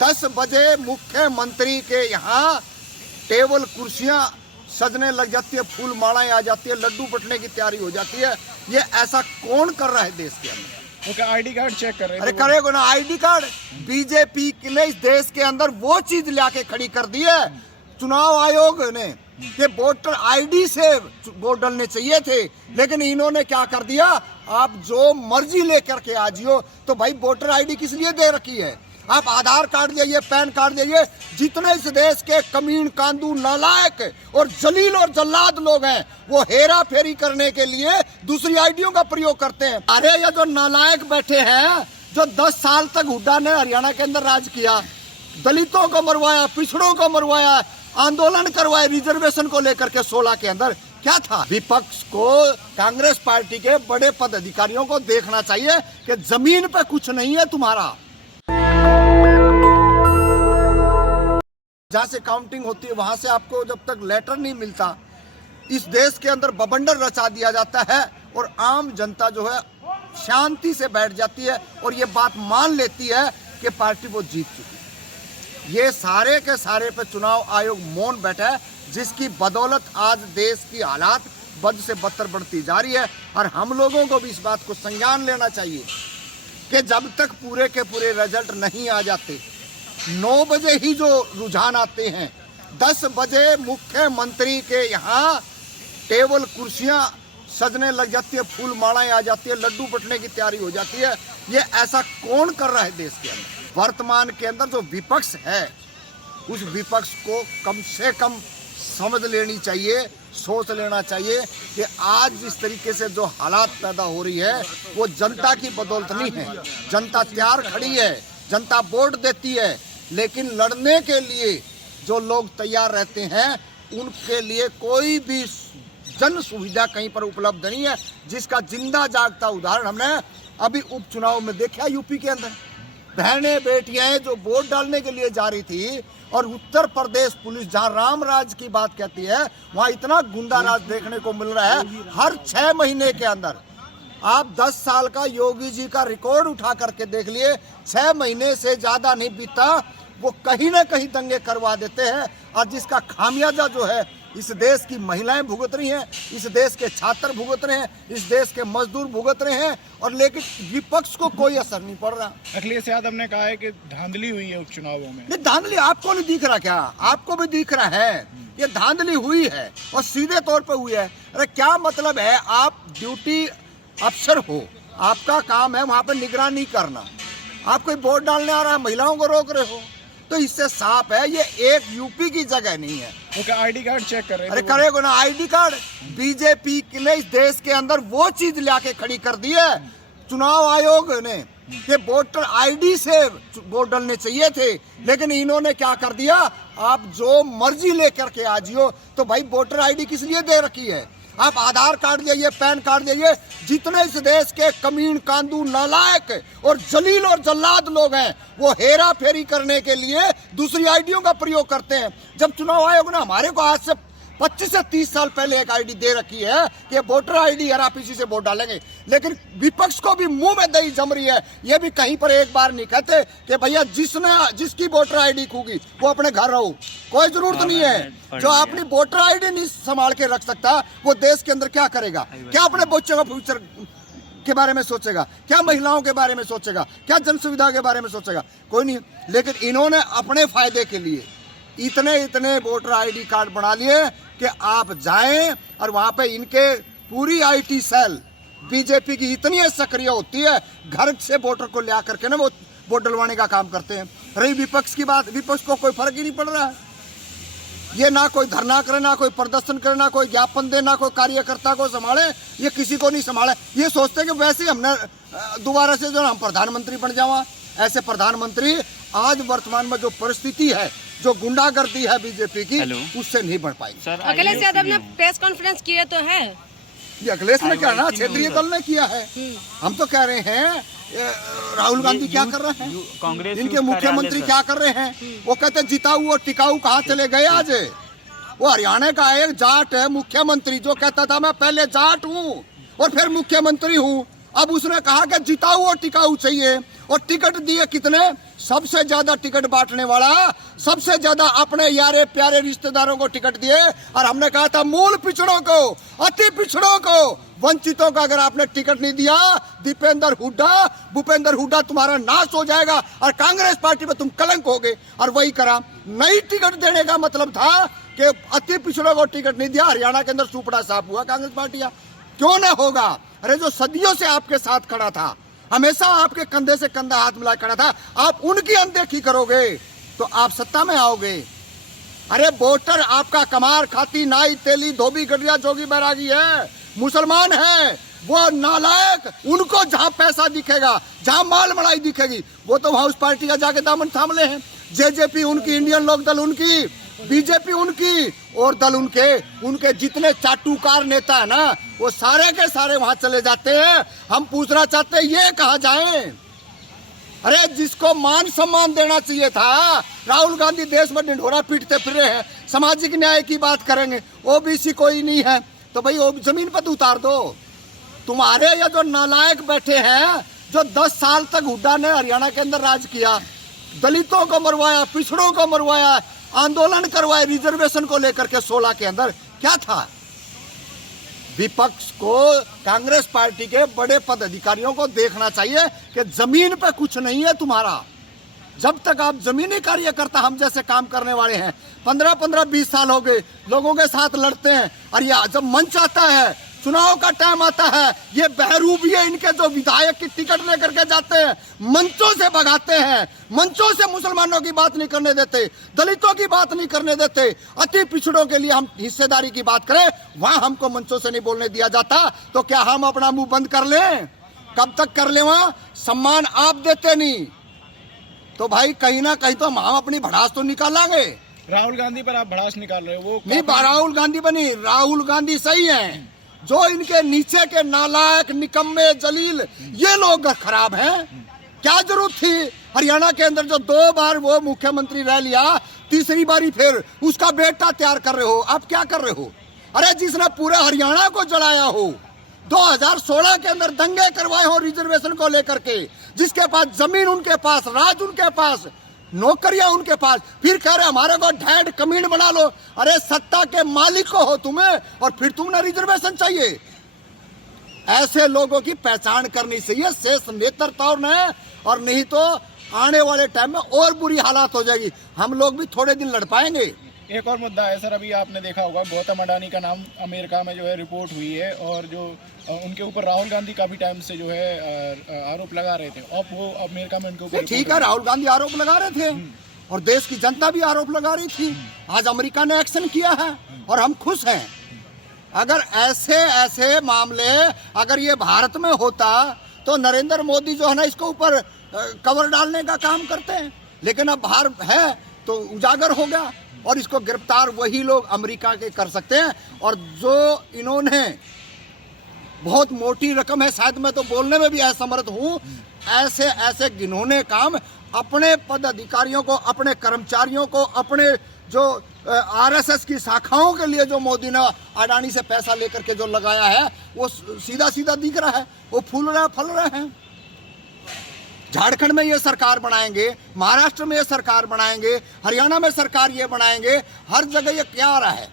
10 बजे मुख्यमंत्री के यहाँ टेबल कुर्सियां सजने लग जाती है, फूल मालाएं आ जाती है, लड्डू बटने की तैयारी हो जाती है। ये ऐसा कौन कर रहा है देश के अंदर? ओके, आईडी कार्ड चेक कर रहे हैं। अरे करेगा ना आईडी कार्ड। बीजेपी ने इस देश के अंदर वो चीज लाके खड़ी कर दी है चुनाव आयोग ने कि वोटर आईडी से वोट डालने चाहिए थे, लेकिन इन्होंने क्या कर दिया, आप जो मर्जी लेकर के आ जियो। तो भाई वोटर आईडी किस लिए दे रखी है? आप आधार कार्ड जाइए, पैन कार्ड जाइए, जितने इस देश के कमीन कांदू नालायक और जलील और जल्लाद लोग हैं वो हेरा फेरी करने के लिए दूसरी आईडियों का प्रयोग करते हैं। अरे ये जो नालायक बैठे हैं, जो 10 साल तक हुड्डा ने हरियाणा के अंदर राज किया, दलितों को मरवाया, पिछड़ों को मरवाया, आंदोलन करवाए रिजर्वेशन को लेकर के 16 के अंदर, क्या था? विपक्ष को, कांग्रेस पार्टी के बड़े पदाधिकारियों को देखना चाहिए कि जमीन पे कुछ नहीं है तुम्हारा। जहां से काउंटिंग होती है वहां से आपको जब तक लेटर नहीं मिलता, इस देश के अंदर बवंडर रचा दिया जाता है और आम जनता जो है शांति से बैठ जाती है और ये बात मान लेती है कि पार्टी वो जीत चुकी है। ये सारे के सारे पे चुनाव आयोग मौन बैठा है, जिसकी बदौलत आज देश की हालात बद से बदतर बढ़ती जा रही है। और हम लोगों को भी इस बात को संज्ञान लेना चाहिए कि जब तक पूरे के पूरे रिजल्ट नहीं आ जाते, 9 बजे ही जो रुझान आते हैं, 10 बजे मुख्यमंत्री के यहाँ टेबल कुर्सियां सजने लग जाती है, फूल मालाएं आ जाती है, लड्डू बटने की तैयारी हो जाती है। ये ऐसा कौन कर रहा है देश के अंदर? वर्तमान के अंदर जो विपक्ष है, उस विपक्ष को कम से कम समझ लेनी चाहिए, सोच लेना चाहिए कि आज जिस तरीके से जो हालात पैदा हो रही है वो जनता की बदौलत नहीं है। जनता तैयार खड़ी है, जनता वोट देती है, लेकिन लड़ने के लिए जो लोग तैयार रहते हैं उनके लिए कोई भी जन सुविधा कहीं पर उपलब्ध नहीं है, जिसका जिंदा जागता उदाहरण हमने अभी उपचुनाव में देखा यूपी के अंदर। बहनें बेटियां जो वोट डालने के लिए जा रही थी और उत्तर प्रदेश पुलिस जहां राम राज की बात कहती है, वहां इतना गुंडा राज देखने को मिल रहा है। हर 6 महीने के अंदर आप 10 साल का योगी जी का रिकॉर्ड उठा करके देख लिए, 6 महीने से ज्यादा नहीं बीता, वो कहीं ना कहीं दंगे करवा देते हैं। और जिसका खामियाजा जो है इस देश की महिलाएं भुगत रही हैं, इस देश के छात्र भुगत रहे हैं, इस देश के मजदूर भुगत रहे हैं, और लेकिन विपक्ष को कोई असर नहीं पड़ रहा। अखिलेश यादव ने कहा है कि धांधली हुई है उपचुनावों में। नहीं, धांधली आपको नहीं दिख रहा क्या? आपको भी दिख रहा है, ये धांधली हुई है और सीधे तौर पर हुई है। अरे क्या मतलब है, आप ड्यूटी अफसर हो, आपका काम है वहां पर निगरानी करना, आप कोई वोट डालने आ रहा है, महिलाओं को रोक रहे हो, तो इससे साफ है ये एक यूपी की जगह नहीं है। ओके, आईडी कार्ड चेक कर रहे हैं। अरे करेगा ना आईडी कार्ड। बीजेपी ने इस देश के अंदर वो चीज लाके खड़ी कर दी है चुनाव आयोग ने कि वोटर आईडी से वोट डालने चाहिए थे, लेकिन इन्होंने क्या कर दिया, आप जो मर्जी लेकर के आ जियो। तो भाई वोटर आईडी किस लिए दे रखी है? आप आधार कार्ड जाइए, पैन कार्ड जाइए, जितने इस देश के कमीन कांदू नालायक और जलील और जल्लाद लोग हैं वो हेरा फेरी करने के लिए दूसरी आईडियों का प्रयोग करते हैं। जब चुनाव आयोग ने हमारे को आज से 25 से 30 साल पहले एक आईडी दे रखी है कि वोटर आईडी है, आप इसी से वोट डालेंगे, लेकिन विपक्ष को भी मुंह में दही जम रही है। ये भी कहीं पर एक बार नहीं कहते कि भैया जिसकी वोटर आईडी खूगी वो अपने घर रहो, कोई जरूरत नहीं है। जो अपनी वोटर आईडी नहीं संभाल के रख सकता वो देश के अंदर क्या करेगा? क्या अपने बच्चों का फ्यूचर के बारे में सोचेगा? क्या महिलाओं के बारे में सोचेगा? क्या जन सुविधा के बारे में सोचेगा? कोई नहीं। लेकिन इन्होंने अपने फायदे के लिए इतने वोटर आईडी कार्ड बना लिए कि आप जाएं और वहां पे इनके पूरी आईटी सेल बीजेपी की इतनी सक्रिय होती है, घर से वोटर को ले करके ना वो वोट डलवाने का काम करते हैं। रही विपक्ष की बात, विपक्ष को कोई फर्क ही नहीं पड़ रहा है। ये ना कोई धरना करे, ना कोई प्रदर्शन करे, ना कोई ज्ञापन दे, ना कोई कार्यकर्ता को संभाले, ये किसी को नहीं संभाले। ये सोचते कि वैसे ही हमने दोबारा से जो हम प्रधानमंत्री बन जावा। ऐसे प्रधानमंत्री आज वर्तमान में जो परिस्थिति है, जो गुंडागर्दी है बीजेपी की, उससे नहीं बढ़ पाएगी। अखिलेश यादव ने प्रेस कॉन्फ्रेंस किए तो है, ये अखिलेश ने क्या ना क्षेत्रीय दल ने किया है। हम तो कह रहे हैं राहुल गांधी क्या कर रहे हैं, कांग्रेस इनके मुख्यमंत्री क्या कर रहे हैं? वो कहते जिताऊ और टिकाऊ कहाँ चले गए आज? वो हरियाणा का एक जाट है मुख्यमंत्री जो कहता था मैं पहले जाट हूँ और फिर मुख्यमंत्री हूँ, अब उसने कहा कि जिताऊ और टिकाऊ चाहिए, और टिकट दिए कितने? सबसे ज्यादा टिकट बांटने वाला, सबसे ज्यादा अपने यारे प्यारे रिश्तेदारों को टिकट दिए। और हमने कहा था मूल पिछड़ों को, अति पिछड़ों को, वंचितों का अगर आपने टिकट नहीं दिया, भूपेंद्र हुड्डा तुम्हारा नाश हो जाएगा और कांग्रेस पार्टी में तुम कलंक होगे। और वही करा। नई टिकट देने का मतलब था कि अति पिछड़ों को टिकट नहीं दिया। हरियाणा के अंदर सुपड़ा साफ हुआ कांग्रेस पार्टी। क्यों ना होगा? अरे जो सदियों से आपके साथ खड़ा था, हमेशा आपके कंधे से कंधा हाथ मिला खड़ा था, आप उनकी अनदेखी करोगे तो आप सत्ता में आओगे। अरे वोटर आपका कमार खाती नाई तेली धोबी गढ़िया जोगी बैरागी है, मुसलमान है, वो नालायक, उनको जहां पैसा दिखेगा, जहां माल मलाई दिखेगी, वो तो वहां उस पार्टी का जाके दामन थाम ले हैं। जेजेपी उनकी, इंडियन लोक दल उनकी, बीजेपी उनकी, और दल उनके जितने चाटुकार नेता है ना, वो सारे के सारे वहां चले जाते हैं। हम पूछना चाहते हैं ये कहा जाए? अरे जिसको मान सम्मान देना चाहिए था, राहुल गांधी देश में ढिंढोरा पीटते फिर रहे हैं, सामाजिक न्याय की बात करेंगे, ओबीसी कोई नहीं है तो भाई वो जमीन पर उतार दो। तुम्हारे ये जो नालायक बैठे हैं, जो 10 साल तक हुड्डा ने हरियाणा के अंदर राज किया, दलितों को मरवाया, पिछड़ों को मरवाया, आंदोलन करवाए रिजर्वेशन को लेकर के 16 के अंदर, क्या था? विपक्ष को, कांग्रेस पार्टी के बड़े पदाधिकारियों को देखना चाहिए कि जमीन पे कुछ नहीं है तुम्हारा। जब तक आप जमीनी कार्यकर्ता हम जैसे काम करने वाले हैं, 15-20 साल हो गए लोगों के साथ लड़ते हैं, और ये जब मंच आता है, चुनाव का टाइम आता है, ये बहरूबी है इनके जो विधायक की टिकट लेकर के जाते हैं, मंचों से भगाते हैं, मंचों से मुसलमानों की बात नहीं करने देते, दलितों की बात नहीं करने देते, अति पिछड़ों के लिए हम हिस्सेदारी की बात करें, वहां हमको मंचों से नहीं बोलने दिया जाता। तो क्या हम अपना मुंह बंद कर लें? कब तक कर ले? वहां सम्मान आप देते नहीं तो भाई कहीं ना कहीं तो हम अपनी भड़ास तो निकालेंगे। राहुल गांधी पर आप भड़ास निकाल रहे हो, वो नहीं, राहुल गांधी पर नहीं, राहुल गांधी सही है, जो इनके नीचे के नालायक, निकम्मे, जलील, ये लोग खराब हैं। क्या जरूरत थी हरियाणा के अंदर जो 2 बार वो मुख्यमंत्री रह लिया, तीसरी बारी फिर उसका बेटा तैयार कर रहे हो? आप क्या कर रहे हो? अरे जिसने पूरे हरियाणा को जलाया हो, 2016 के अंदर दंगे करवाए हो रिजर्वेशन को लेकर के, जिसके पास जमीन उनके पास, राज उनके पास, नौकरियां उनके पास, फिर कह रहे हमारे को ढैड कमीन बना लो। अरे सत्ता के मालिक को हो तुम्हें, और फिर तुमने रिजर्वेशन चाहिए? ऐसे लोगों की पहचान करनी चाहिए शेष नेतृत्व ने, और नहीं तो आने वाले टाइम में और बुरी हालात हो जाएगी। हम लोग भी थोड़े दिन लड़ पाएंगे। एक और मुद्दा है सर, अभी आपने देखा होगा गौतम अडानी का नाम अमेरिका में जो है रिपोर्ट हुई है, और जो उनके ऊपर राहुल गांधी काफी टाइम से जो है आरोप लगा रहे थे, अब वो अमेरिका में उनके ऊपर ठीक है, राहुल गांधी आरोप लगा रहे थे और देश की जनता भी आरोप लगा रही थी। आज अमेरिका ने एक्शन किया है और हम खुश हैं। अगर ऐसे मामले अगर ये भारत में होता तो नरेंद्र मोदी जो है ना, इसको ऊपर कवर डालने का काम करते हैं, लेकिन अब बाहर है तो उजागर हो गया, और इसको गिरफ्तार वही लोग अमेरिका के कर सकते हैं। और जो इन्होंने बहुत मोटी रकम है, शायद मैं तो बोलने में भी असमर्थ हूं, ऐसे घिनौने काम अपने पदाधिकारियों को, अपने कर्मचारियों को, अपने जो आरएसएस की शाखाओं के लिए जो मोदी ने अडानी से पैसा लेकर के जो लगाया है, वो सीधा दिख रहा है, वो फूल रहा फल रहे हैं। झारखंड में ये सरकार बनाएंगे, महाराष्ट्र में ये सरकार बनाएंगे, हरियाणा में सरकार ये बनाएंगे, हर जगह ये क्या आ रहा है?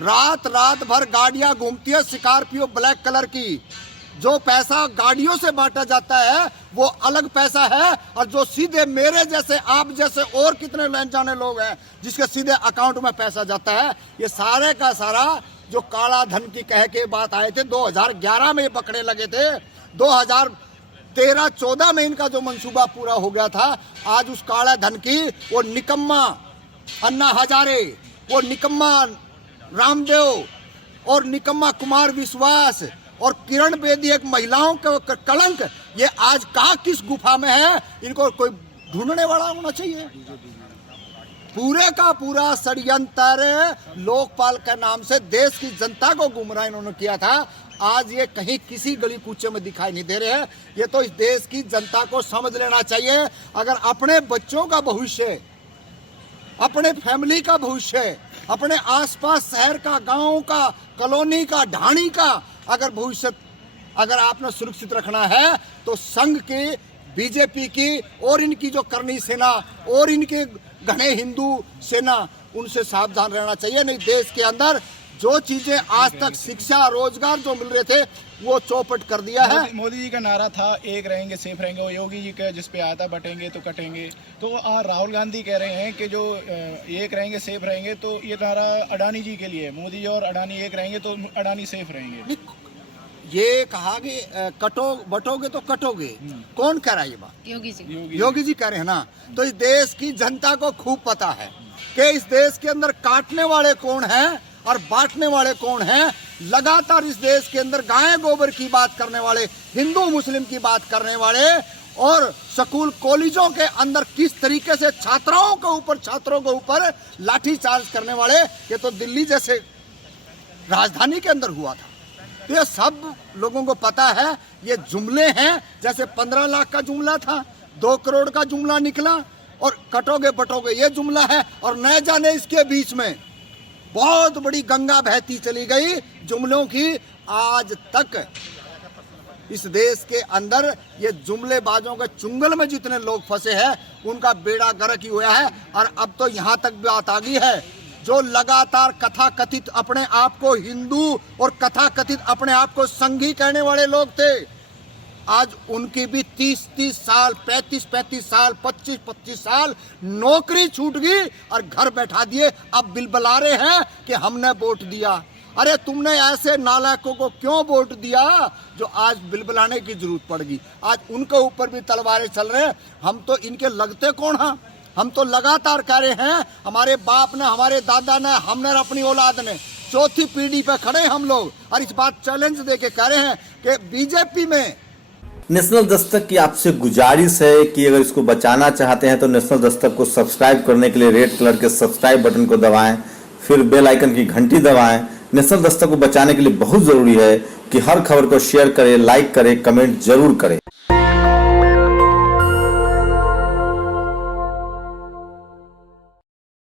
रात भर गाड़ियां घूमती है स्कॉर्पियो ब्लैक कलर की। जो पैसा गाड़ियों से बांटा जाता है वो अलग पैसा है, और जो सीधे मेरे जैसे, आप जैसे और कितने अनजाने लोग हैं जिसके सीधे अकाउंट में पैसा जाता है, ये सारे का सारा जो काला धन की कह के बात आए थे, 2011 में ये पकड़े लगे थे, 2013-14 में इनका जो मंसूबा पूरा हो गया था। आज उस काला धन की वो निकम्मा अन्ना हजारे, वो निकम्मा रामदेव और निकम्मा कुमार विश्वास और किरण बेदी, एक महिलाओं का कलंक, ये आज कहाँ किस गुफा में है? इनको कोई ढूंढने वाला होना चाहिए। पूरे का पूरा षड्यंत्र लोकपाल के नाम से देश की जनता को गुमराह इन्होंने किया था। आज ये कहीं किसी गली कूचे में दिखाई नहीं दे रहे हैं। ये तो इस देश की जनता को समझ लेना चाहिए, अगर अपने बच्चों का भविष्य, अपने फैमिली का भविष्य, अपने आसपास शहर का, गांव का, कॉलोनी का, ढाणी का अगर भविष्य अगर आपने सुरक्षित रखना है तो संघ की, बीजेपी की और इनकी जो करनी सेना और इनके घने हिंदू सेना, उनसे सावधान रहना चाहिए। नहीं देश के अंदर जो चीजें आज तक शिक्षा, रोजगार जो मिल रहे थे वो चौपट कर दिया है। मोदी जी का नारा था एक रहेंगे सेफ रहेंगे, वो योगी जी का जिस पे आया था बटेंगे तो कटेंगे। तो राहुल गांधी कह रहे हैं कि जो एक रहेंगे सेफ रहेंगे, तो ये नारा अडानी जी के लिए, मोदी जी और अडानी एक रहेंगे तो अडानी सेफ रहेंगे। ये कहा कि बटोगे तो कटोगे, कौन कह रहा है ये बात? योगी जी। योगी जी कह रहे हैं ना। तो इस देश की जनता को खूब पता है कि इस देश के अंदर काटने वाले कौन हैं और बांटने वाले कौन हैं। लगातार इस देश के अंदर गाय गोबर की बात करने वाले, हिंदू मुस्लिम की बात करने वाले और स्कूल कॉलेजों के अंदर किस तरीके से छात्रों के ऊपर लाठीचार्ज करने वाले, ये तो दिल्ली जैसे राजधानी के अंदर हुआ था। तो ये सब लोगों को पता है। ये जुमले हैं, जैसे 15 लाख का जुमला था, 2 करोड़ का जुमला निकला और कटोगे बटोगे ये जुमला है। और न जाने इसके बीच में बहुत बड़ी गंगा बहती चली गई जुमलों की। आज तक इस देश के अंदर ये जुमलेबाजों के चुंगल में जितने लोग फंसे हैं उनका बेड़ा गर्क ही हुआ है। और अब तो यहाँ तक बात आ गई है, जो लगातार कथाकथित अपने आप को हिंदू और कथाकथित अपने आप को संघी कहने वाले लोग थे, आज उनकी भी 30-30 साल, 35-35 साल, 25-25 साल नौकरी छूट गई और घर बैठा दिए। अब बिलबला रहे हैं कि हमने वोट दिया। अरे तुमने ऐसे नालायकों को क्यों वोट दिया जो आज बिलबलाने की जरूरत पड़ गई? आज उनके ऊपर भी तलवारें चल रहे हैं। हम तो इनके लगते कौन हैं? हम तो लगातार कह रहे हैं, हमारे बाप ने, हमारे दादा ने, हमने और अपनी औलाद ने, चौथी पीढ़ी पे खड़े हम लोग और इस बात चैलेंज देके कह रहे हैं कि बीजेपी में। नेशनल दस्तक की आपसे गुजारिश है कि अगर इसको बचाना चाहते हैं तो नेशनल दस्तक को सब्सक्राइब करने के लिए रेड कलर के सब्सक्राइब बटन को दबाएं, फिर बेल आइकन की घंटी दबाएं। नेशनल दस्तक को बचाने के लिए बहुत जरूरी है कि हर खबर को शेयर करें, लाइक करें, कमेंट जरूर करें।